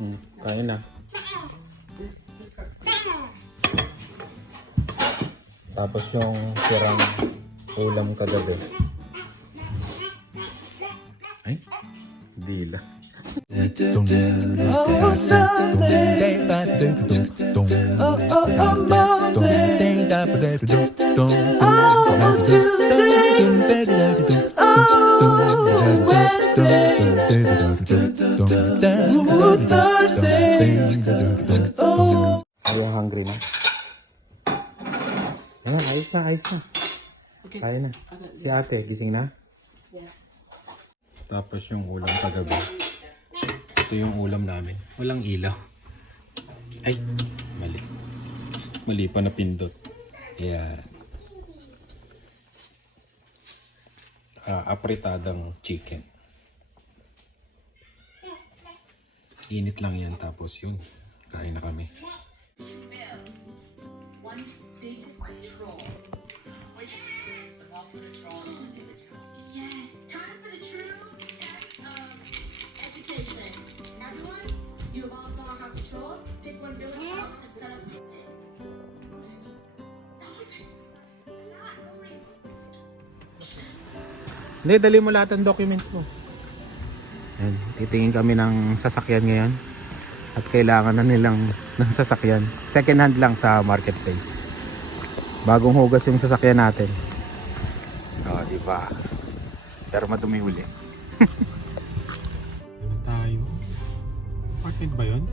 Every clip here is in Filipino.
Hmm, kain na. Tapos yung sirang ulam kagabi. Ay, dila. Oh. Oh, oh, oh, Monday. Oh, Tuesday. Na. Si ate, gising na? Tapos yung ulam kagabi. Ito yung ulam namin. Walang ilaw. Ay, mali. Mali pa na pindot. Yan. Ah, apritadang chicken. Init lang yan tapos yun. Kain na kami. One village house and set up. Hindi, dali mo lahat ng documents mo. Yan, titingin kami ng sasakyan ngayon. At kailangan na nilang ng sasakyan. Second hand lang sa marketplace. Bagong hugas yung sasakyan natin. Oo, di ba? Pero madumi uli. ano tayo? Apartment ba yun?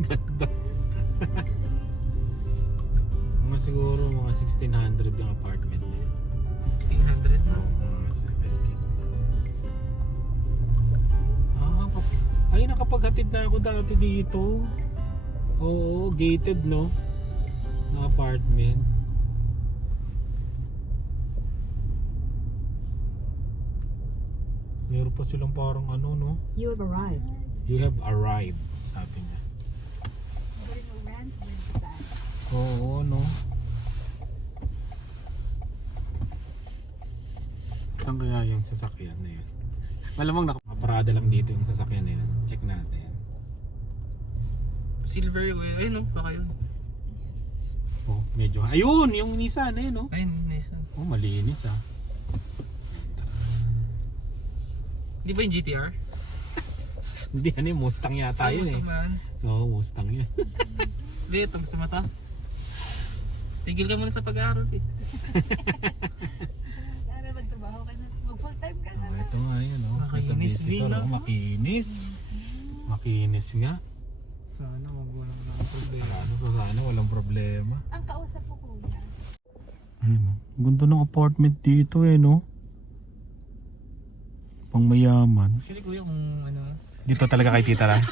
Ganda. mga siguro mga 1600 yung apartment na yun. 1600 na. Oo, mga 70. Ah, ay nakapaghatid na ako dati dito. Oo, gated no? Na apartment. Meron pa silang parang ano no? You have arrived. You have arrived, sabi niya. Oo, no? Saan kaya yung sasakyan na yun? Malamang nakaparada lang dito yung sasakyan na yun. Check natin. Silver yung ayun no, baka yun. Oh, medyo. Ayun, yung Nissan eh, no? Ayun, Nissan. Oh, malinis ah. Di ba yung GTR? Hindi, ano yung Mustang yata Ay, yun gusto eh. man. Oo, Mustang yun. Hindi, ito sa mata. Tigil ka muna sa pag-aaral eh. Sana magtrabaho ka na. Mag full time ka na. Oh, ito nga yun, oh. Nasa Makinis, visitor, oh. Makinis. Makinis nga. Sana magwalang ng problema. Kaso sana walang problema. Ang kausap ko kuya. Ayun, oh. Ganda ng apartment dito eh, no? Pang mayaman. Actually kuya kung ano, Dito talaga kay Tita Ran?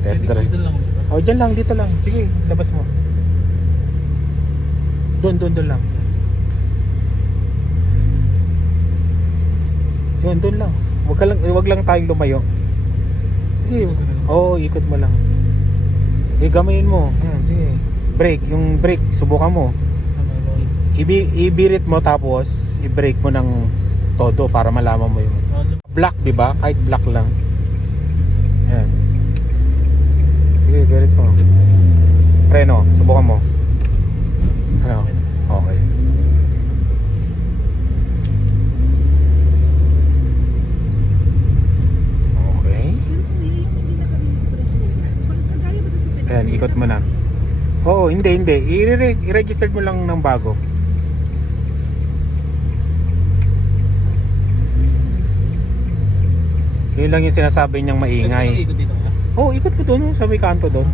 Test pwede drive. ko lang. Oh, dyan lang, dito lang. Sige, labas mo. Doon, doon, doon lang. Doon, doon lang. Wag, ka lang, wag lang tayong lumayo. Sige. Oo, ikot mo lang. Eh, gamayin mo. Hmm, sige. Brake, yung brake, subukan mo. Ibi, ibirit mo tapos i-brake mo ng todo para malaman mo yung black, di ba? Kahit black lang. Ayan. Sige, birit mo. Preno, subukan mo. Ano? Okay. Okay. Hindi na kami straight kuya. Kagaya ba ito sa Ayan, ikot mo na. Oo, hindi, hindi. I-re- I-register mo lang ng bago. Yun lang yung sinasabi niyang maingay. Ka. Oo, oh, ikot mo doon sa may kanto doon.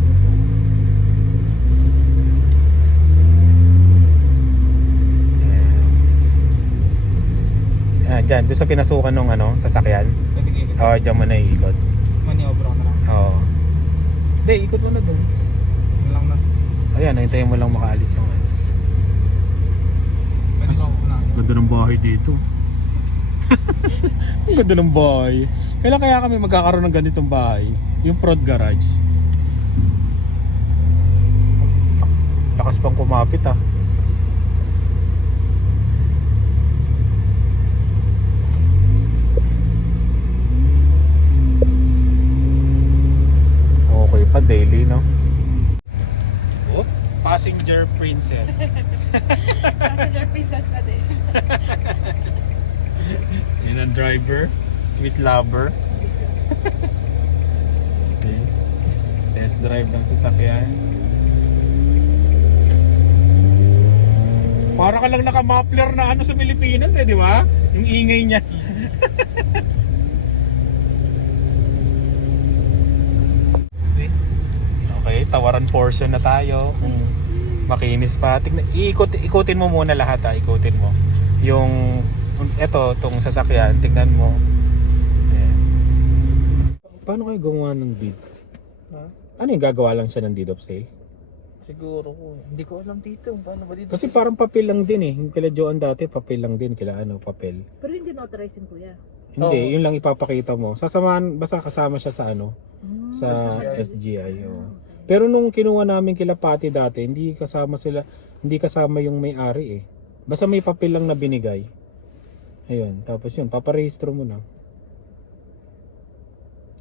Ah, dyan, doon sa pinasukan ng ano, sasakyan. Ka. Oo, oh, dyan mo na iikot. Maniobra ko na lang. Oo. Hindi, ikot mo na doon. Ayan, hintayin mo lang makaalis yung ano. Ganda ng bahay dito. Ang ganda ng bahay. Kailan kaya kami magkakaroon ng ganitong bahay? Yung prod garage. Lakas pang kumapit ah. daily, no? Passenger princess. Passenger princess pa din. Yan ang driver. Sweet lover. okay. Test drive ng sasakyan. Para ka lang naka-muffler na ano sa Pilipinas eh, di ba? Yung ingay niya. okay, tawaran portion na tayo. Kung makinis pa. Tignan, iikot, ikutin mo muna lahat ha, ikutin mo. Yung, eto, tong sasakyan, tignan mo. Ayan. Paano kayo gumawa ng deed? Ha? Ano yung gagawa lang siya ng deed of sale? Siguro ko. Hindi ko alam dito. Paano ba dito? Kasi parang papel lang din eh. Yung Kila Joan dati, papel lang din. Kila ano, papel. Pero hindi na-authorize yung kuya. Hindi, Oo. yun lang ipapakita mo. Sasamahan, basta kasama siya sa ano, Hmm. sa SGI. SGI. oo. Pero nung kinuha namin kila Pati dati, hindi kasama sila, hindi kasama yung may-ari eh. Basta may papel lang na binigay. Ayun, tapos yun, paparehistro mo na.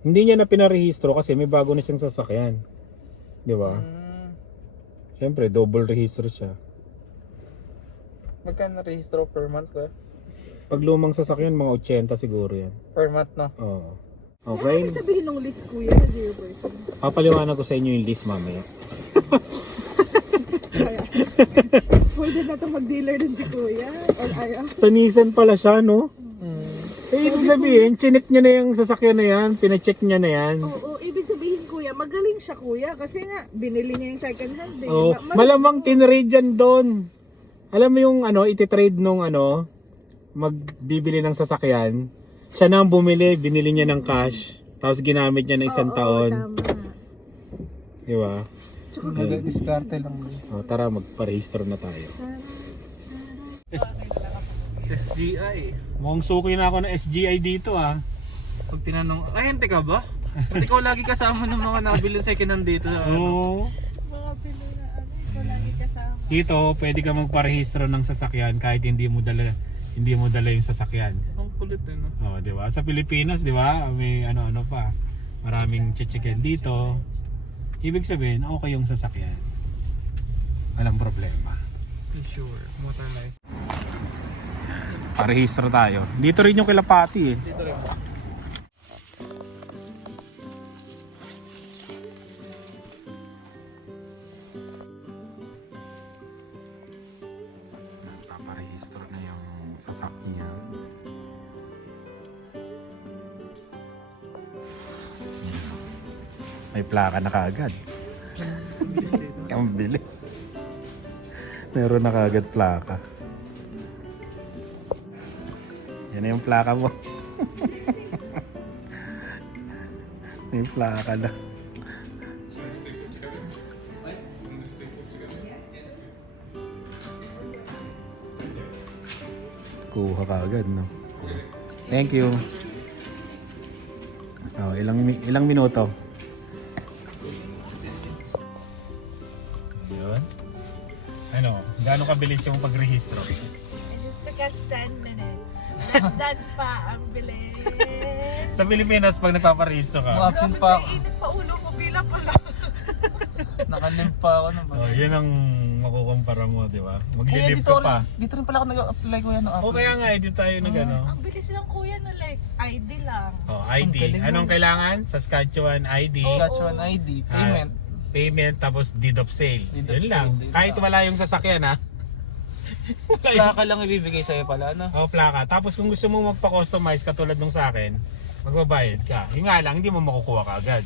Hindi niya na pinarehistro kasi may bago na siyang sasakyan. Di ba? Hmm, Siyempre, double rehistro siya. magkano rehistro per month ko? Pag lumang sasakyan, mga 80 siguro yan. Per month no? Oo. Ano Okay. ibig sabihin ng list kuya na zero person? Papaliwanag ko sa inyo yung list mamaya. Kaya, pwede na ito mag-dealer din si kuya. Or ayaw. Sa Nissan pala siya, no? Hmm. Eh, ibig sabihin, chinek niya na yung sasakyan na yan, pinacheck niya na yan. Oo, ibig sabihin kuya, magaling siya kuya. Kasi nga, binili niya yung second hand. Eh. Oh, Ma- malamang tinrade yan doon. Alam mo yung ano, ititrade nung ano, magbibili ng sasakyan. Siya na ang bumili, binili niya ng cash. Tapos ginamit niya ng isang Oo, taon. Tama. Di ba? Nag-discarte lang. O, tara, magparehistro na tayo. SGI. Mukhang suki na ako ng SGI dito ah. Pag tinanong, ay hindi ka ba? Hindi ko lagi kasama ng mga nabili sa second hand dito. ano. Oo. mga pilo na ano, ikaw lagi kasama. Dito, pwede ka magparehistro ng sasakyan kahit hindi mo dala hindi mo dala yung sasakyan. Ang kulit eh no? Oh, 'di ba? Sa Pilipinas, 'di ba? May ano-ano pa. Maraming chichiken dito. Ibig sabihin, okay yung sasakyan. Walang problema. Sure. Motorized. Parehistro tayo. Dito rin yung kilapati eh. Dito rin sasakyan. May plaka na kaagad. Ang bilis. Meron na kaagad plaka. Yan yung plaka mo. May plaka na. Kuha ka agad, no? Thank you. Oh, ilang ilang minuto? Yun. Ano, gaano kabilis yung pagrehistro? Just took us 10 minutes. Less than pa ang bilis. Sa Pilipinas, pag nagpaparehistro ka, Absent pa ako. Init pa ulo ko, pila pala. Nakalim pa ako ng oh, yun ang makukumpara mo, di ba? Dito, ka pa. dito rin pala ako nag-apply ko yan. O kaya nga, edit tayo na gano'n. Ang bilis lang kuya na like, ID lang. Oh, ID. Anong kailangan? Saskatchewan ID. Saskatchewan ID, payment. Ah, payment tapos deed of sale. Deed of Yun lang. sale, yun Kahit wala yung sasakyan ha. Plaka lang ibibigay sa'yo pala, no? Oh, plaka. Tapos kung gusto mo magpa-customize katulad nung sa akin, magbabayad ka. Yung nga lang, hindi mo makukuha ka agad.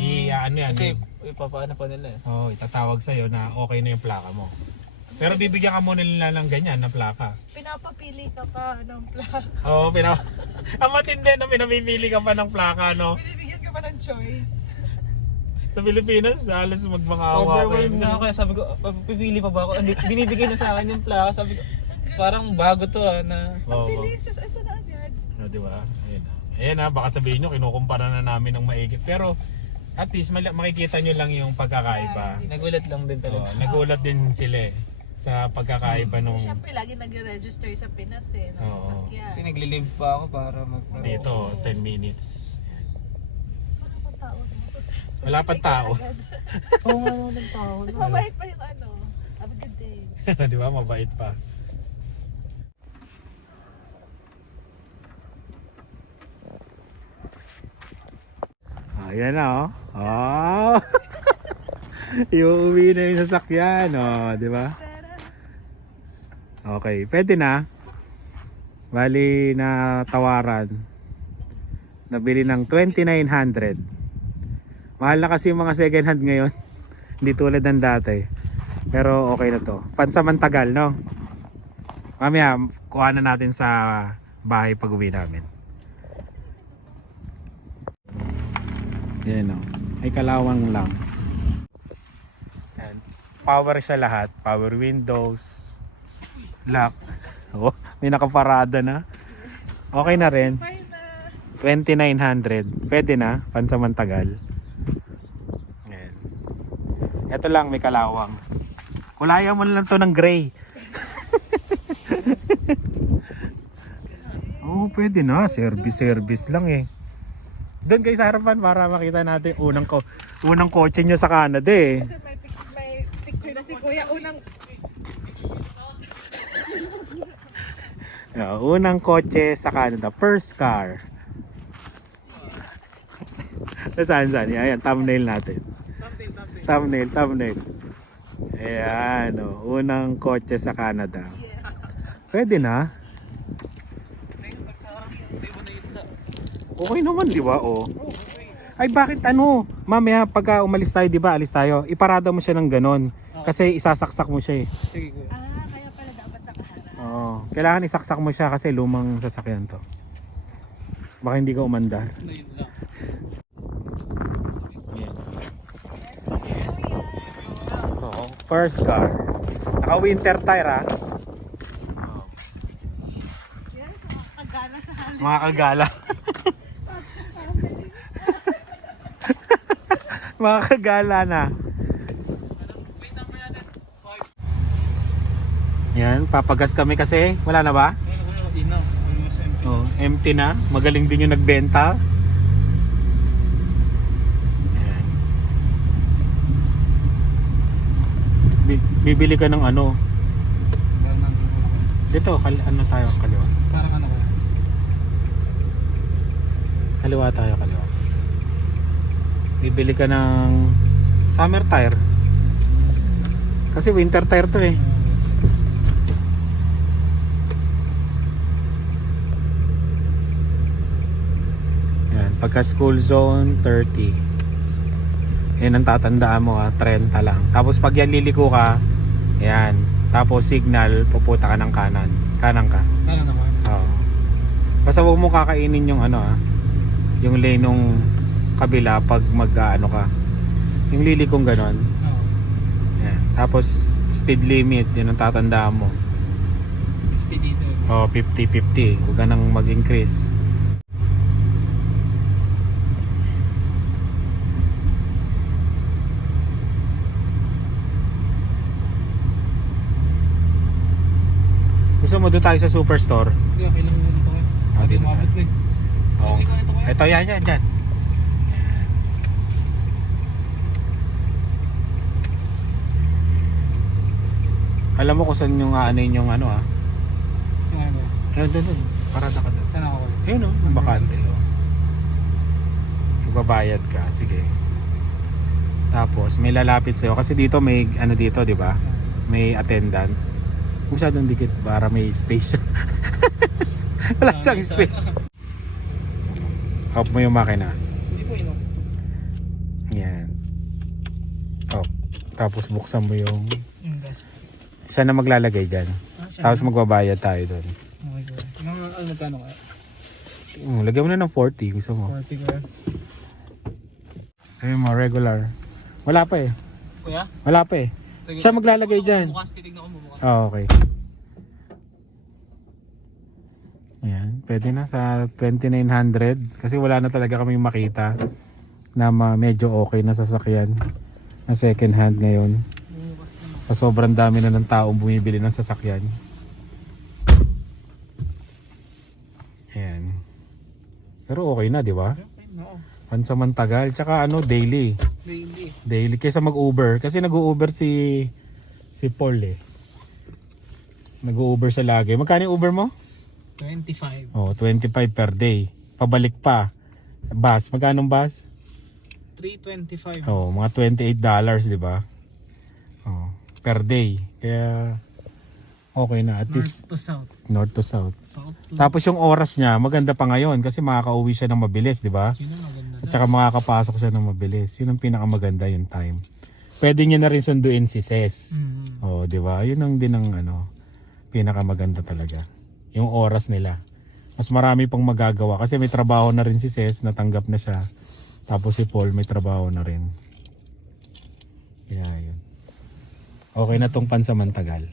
I, ano yan. Kasi ipapaano pa nila eh. oh, itatawag sa'yo na okay na yung plaka mo. Pero bibigyan ka muna nila ng ganyan na plaka. Pinapapili ka pa ng plaka. Oo, oh, pina... Ang matindi na pinamimili ka pa ng plaka, no? Binibigyan ka pa ng choice. Sa Pilipinas, halos magmakawa Overwhelmed na ako kaya sabi ko, "Ah, pipili pa ba ako? Hindi, binibigay na sa akin yung plaka. Sabi ko, parang bago to ah, na Oo. Bilis, ito na agad. Oh, di ba? Ayun na. Ayan na, baka sabihin nyo, kinukumpara na namin ng maigi. Pero, at least mali- makikita nyo lang yung pagkakaiba. nagulat lang din So, talaga. nagulat din sila eh, sa pagkakaiba nung Siyempre, lagi nag-register sa Pinas eh, ng Oo. sasakyan. Kasi nagli-live pa ako para mag dito, 10 minutes. So, ano ba tao? Wala pang tao. Oo nga naman tao. Mas mabait pa yung ano. Have a good day. Di ba? Mabait pa. Ayan na oh. Oh. yung uwi na yung sasakyan oh, di ba? Okay, pwede na. Bali na tawaran. Nabili ng 2,900. Mahal na kasi yung mga second hand ngayon. Hindi tulad ng dati. Pero okay na to. Pansamantagal, no? Mamaya, kuha na natin sa bahay pag uwi namin. Yan o. Ay kalawang lang. Yan. Power siya lahat. Power windows. Lock. Oh, may nakaparada na. Okay na rin. Bye na. 2,900. Pwede na. Pansamantagal. Yan. Ito lang, may kalawang. Kulayan mo lang to ng gray. Oo, oh, pwede na. Service, service lang eh. Doon kayo sa harapan para makita natin unang ko unang kotse nyo sa Canada eh. Kasi may, pic- may picture na si Kuya. Unang Yeah, unang kotse sa Canada. First car. saan, saan? Ayan, thumbnail natin. Thumbnail, thumbnail. Ayan, oh, unang kotse sa Canada. Pwede na. Okay naman, di ba? Oh. Ay, bakit ano? Mamaya, pagka umalis tayo, di ba? Alis tayo. Iparada mo siya ng ganon. Kasi isasaksak mo siya eh. Sige kuya. Ah, kaya pala dapat nakaharap. Oo. Kailangan isaksak mo siya kasi lumang sasakyan to. Baka hindi ka umandar. Lang. Yan. Oo. First car. Naka winter tire ah. Oo. Yes, makakagana sa halip. Mga kagala. Mga kagala na. Yan, papagas kami kasi. Wala na ba? Oh, empty na. Magaling din yung nagbenta. Ayan. Bi- bibili ka ng ano. Dito, kal- ano tayo kaliwa. Parang ano. Kaliwa tayo, kaliwa. Bibili ka ng summer tire. Kasi winter tire to eh. Yan, pagka school zone 30. Yan ang tatandaan mo ha, 30 lang. Tapos pag yan liliko ka, yan. Tapos signal, puputa ka ng kanan. Kanan ka. Parang naman. Oo. Basta huwag mo kakainin yung ano ah, yung lane nung kabila pag mag ano ka. Yung lilikong ganon. Oo. Yan. Tapos speed limit, yun ang tatandaan mo. 50 dito. Oh, 50-50. Huwag ka nang mag-increase. Gusto mo doon tayo sa superstore? Hindi, okay lang dito. Ah, Hindi dito umabot na eh. Saan ko nito kuya? Ito, yan, yan, yan. Alam mo kung saan yung aanin yung ano ah. Yung ano? Ayun, doon, doon. Parada ka doon. Saan ako? Ayun oh, yung bakante oh. Magbabayad ka, sige. Tapos may lalapit sa'yo kasi dito may ano dito, 'di ba? May attendant. Masyadong dikit para may space. Wala siyang space. Off mo yung makina. Hindi po inoff. Yan. Off. Tapos buksan mo yung. Isa na maglalagay dyan. Ah, siya Tapos na. magbabayad tayo doon. Okay kuya. Mga ano magkano kuya? Um, lagyan mo na ng 40 gusto mo. 40 kuya. Ayun mo, regular. Wala pa eh. Kuya? Wala pa eh. Sige. Siya maglalagay dyan. Bukas titignan ko bukas. Ah, okay. Ayan, pwede na sa 2,900 kasi wala na talaga kami makita na ma- medyo okay na sasakyan na second hand ngayon. Sa sobrang dami na ng taong bumibili ng sasakyan. Ayan. Pero okay na, di ba? Okay. Pansamantagal. Tsaka ano, daily. Daily. Daily. Kaysa mag-Uber. Kasi nag-Uber si si Paul eh. Nag-Uber sa lagi. Magkano yung Uber mo? 25. Oh, 25 per day. Pabalik pa. Bus. Magkano bus? 325. Oh, mga 28 dollars, di ba? Per day. Kaya okay na. At least North to south. north to south. South to Tapos yung oras niya, maganda pa ngayon kasi makakauwi siya ng mabilis, di ba? Yun ang maganda At saka makakapasok siya ng mabilis. Yun ang pinakamaganda yung time. Pwede niya na rin sunduin si Ses. Mm. Oh, 'di ba? Yun ang din ang ano, pinakamaganda talaga. Yung oras nila. Mas marami pang magagawa kasi may trabaho na rin si Ses, natanggap na siya. Tapos si Paul may trabaho na rin. Kaya yun. Okay na tong pansamantagal.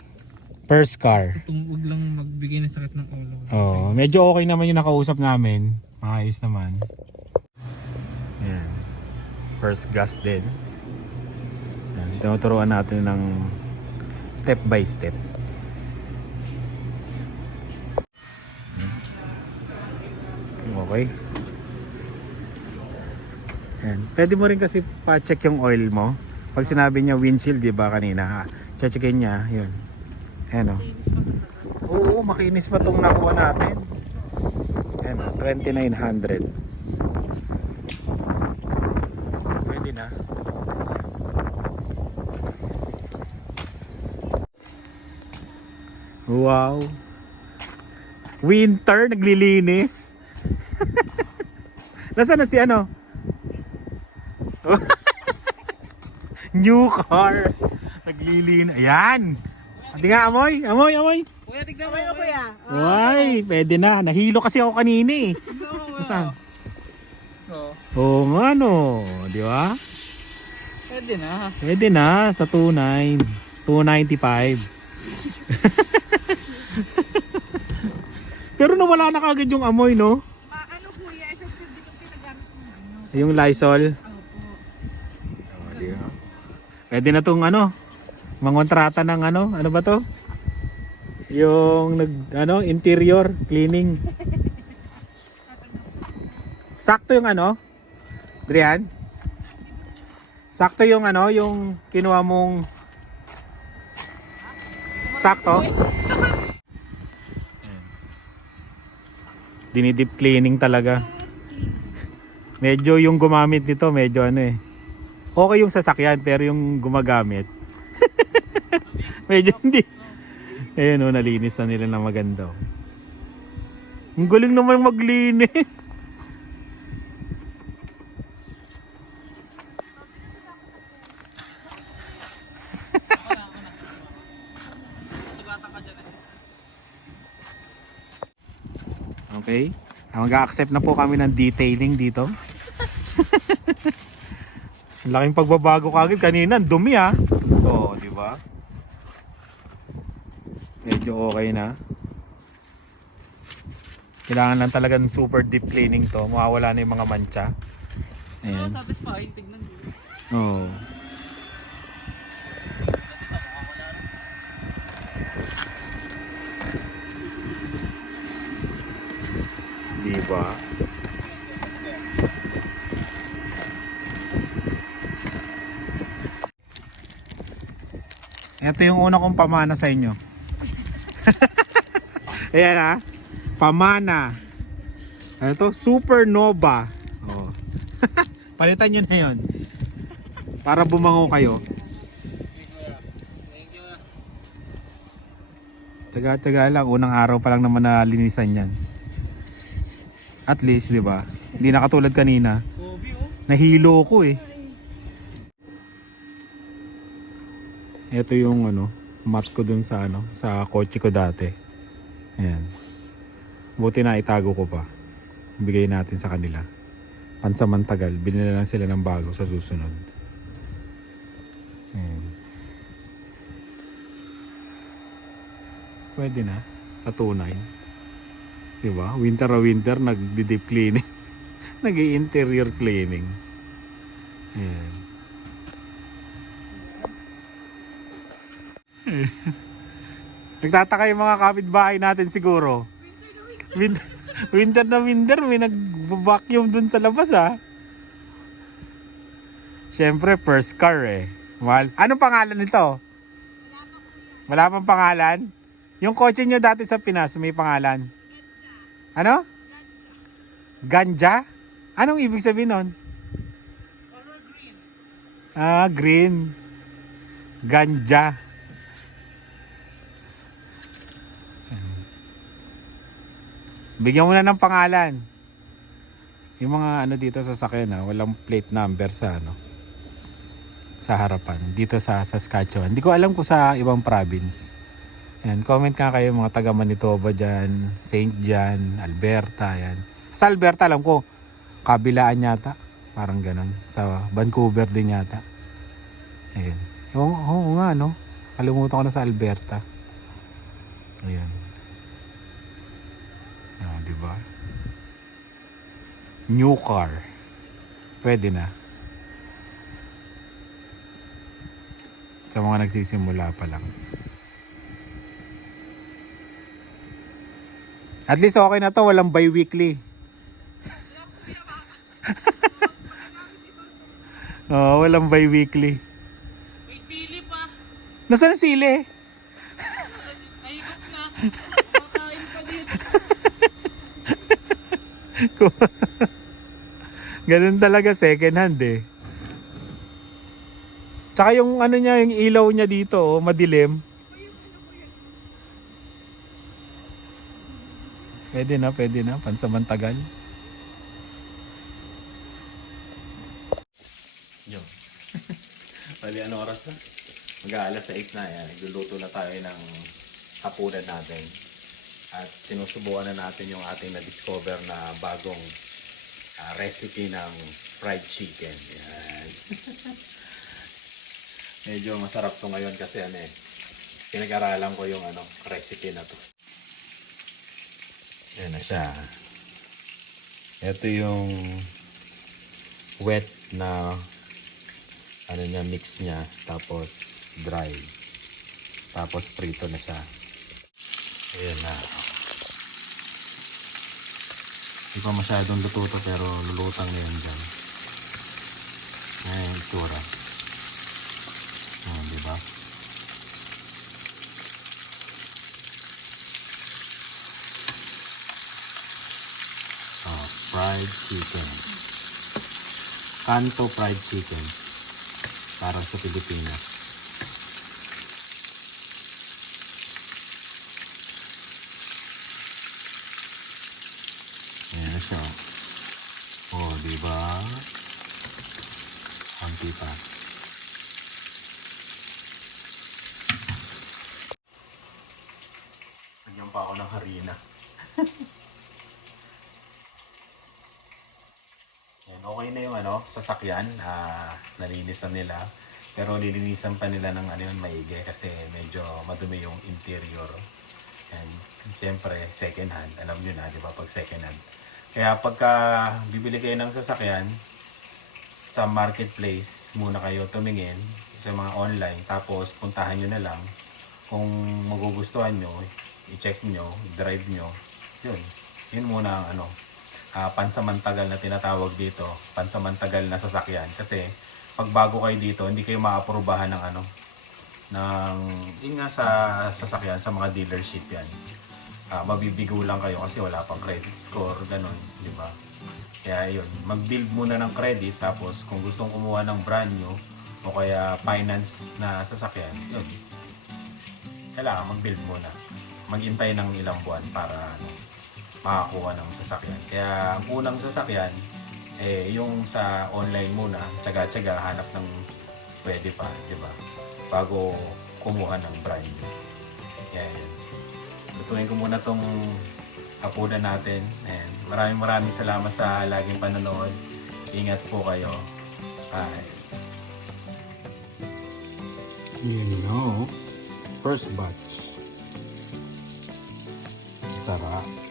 First car. Itong wag lang magbigay ng sakit ng ulo. Oh, medyo okay naman yung nakausap namin. Maayos naman. Yan. First gas din. Yan. Tinuturuan natin ng step by step. Okay. Yan. Pwede mo rin kasi pa-check yung oil mo. Pag sinabi niya windshield, di ba kanina? Checkin niya, yun. Ayan o. Oo, makinis pa tong nakuha natin. Ayan o, 2,900. Pwede na. Wow. Winter, naglilinis. Nasaan na si ano? New car. Naglilinis. Ayan. Hindi nga, amoy. Amoy, amoy. Kuya, tignan mo. Ano kuya? Ay, pwede na. Nahilo kasi ako kanina eh. Saan? Oo. Oo nga no. Di ba? Pwede na. Pwede na sa 29. 295. Pero nawala na kagad yung amoy, no? Ma, ano kuya? Ito din yung pinagamit. Ano? Yung Lysol. Opo. Oh, di ba? Pwede na tong ano, mangontrata ng ano, ano ba to? Yung nag, ano, interior cleaning. Sakto yung ano, Drian? Sakto yung ano, yung kinuha mong Sakto? Dinidip cleaning talaga. Medyo yung gumamit nito, medyo ano eh. Okay yung sasakyan, pero yung gumagamit. medyo hindi. Ayun o, nalinis na nila na maganda. oh. Ang galing naman maglinis. Okay. Ah, Mag-accept na po kami ng detailing dito. Laking pagbabago kagad kanina, dumi ah. Oo, di ba? Medyo okay na. Kailangan lang talaga ng super deep cleaning to. Mawawala na yung mga mancha. Ayan. Satisfying. Tignan mo. Oo. Di ba? Ito yung una kong pamana sa inyo. Ayan ha. Pamana. Ano to? Supernova. Oh. Palitan nyo na yun. Para bumango kayo. Taga-taga lang. Unang araw pa lang naman nalinisan yan. At least, di ba? Hindi na katulad kanina. Oh. Nahilo ko eh. Ito yung ano, mat ko dun sa ano, sa kotse ko dati. Ayan. Buti na itago ko pa. Bigay natin sa kanila. Pansamantagal, binili na lang sila ng bago sa susunod. Ayan. Pwede na sa tunay. 'Di ba? Winter a winter nagdi-deep cleaning. Nag-interior cleaning. Ayan. Nagtataka yung mga kapitbahay natin siguro. Win- winter na winter, may nag-vacuum dun sa labas ah. Siyempre, first car eh. Mahal. Anong pangalan nito? Wala pang pangalan? Yung kotse nyo dati sa Pinas, may pangalan? Ano? Ganja? Anong ibig sabihin nun? Ah, green. Ganja. Bigyan mo na ng pangalan. Yung mga ano dito sa sakyan, ah, walang plate number sa ano sa harapan dito sa Saskatchewan. Hindi ko alam kung sa ibang province. Yan, comment ka kayo mga taga Manitoba dyan, St. John, Alberta, yan. Sa Alberta alam ko, kabilaan yata. Parang ganun. Sa Vancouver din yata. Ayun. Oo, oo nga, no? Kalimutan ko na sa Alberta. Ayan. Ah, di ba? New car. Pwede na. Sa mga nagsisimula pa lang. At least okay na to, walang bi-weekly. Oo, walang bi-weekly. May sili pa. Nasaan ang sili? Nahigop na. Makakain pa dito. Ganun talaga second hand eh. Tsaka yung ano niya, yung ilaw niya dito, oh, madilim. Pwede na, pwede na, pansamantagal. Yun. Bali, ano oras na? Mag-aalas 6 na yan. Nagluluto na tayo ng hapunan natin. At sinusubukan na natin yung ating na-discover na bagong ah, recipe ng fried chicken. Yan. Medyo masarap to ngayon kasi ano eh. Pinag-aralan ko yung ano, recipe na to. Yan na siya. Ito yung wet na ano niya, mix niya. Tapos dry. Tapos prito na siya. Ayan na. Hindi pa masyadong luto to pero lulutang na yan dyan. Ayan yung itsura. Ayan, di? Oh, fried chicken. Kanto fried chicken. Para sa Pilipinas. Ayan na siya. Oh, di ba? Konti pa. Nagyan pa ako ng harina. Yan, okay na yung sasakyan. Ah, nalinis na nila. Pero lilinisan pa nila ng ano yun, maigi kasi medyo madumi yung interior. And siyempre, second hand. Alam nyo na, di ba, pag second hand. Kaya pagka bibili kayo ng sasakyan, sa marketplace muna kayo tumingin sa mga online. Tapos puntahan nyo na lang. Kung magugustuhan nyo, i-check nyo, drive nyo. Yun. Yun muna ang ano, ah, pansamantagal na tinatawag dito. Pansamantagal na sasakyan. Kasi pag bago kayo dito, hindi kayo maaprubahan ng ano, ng, yun nga sa sasakyan, sa mga dealership yan. Ah, mabibigo lang kayo kasi wala pang credit score, ganun, di ba? Kaya yun, mag-build muna ng credit tapos kung gustong kumuha ng brand new o kaya finance na sasakyan, yun. Kailangan mag-build muna. Maghintay ng ilang buwan para ano, makakuha ng sasakyan. Kaya ang unang sasakyan, eh, yung sa online muna, tsaga-tsaga hanap ng pwede pa, di ba? Bago kumuha ng brand new. Kaya yun. Tutunin ko muna tong hapunan natin. And maraming maraming salamat sa laging panonood. Ingat po kayo. Bye. You know, first batch. Sarap.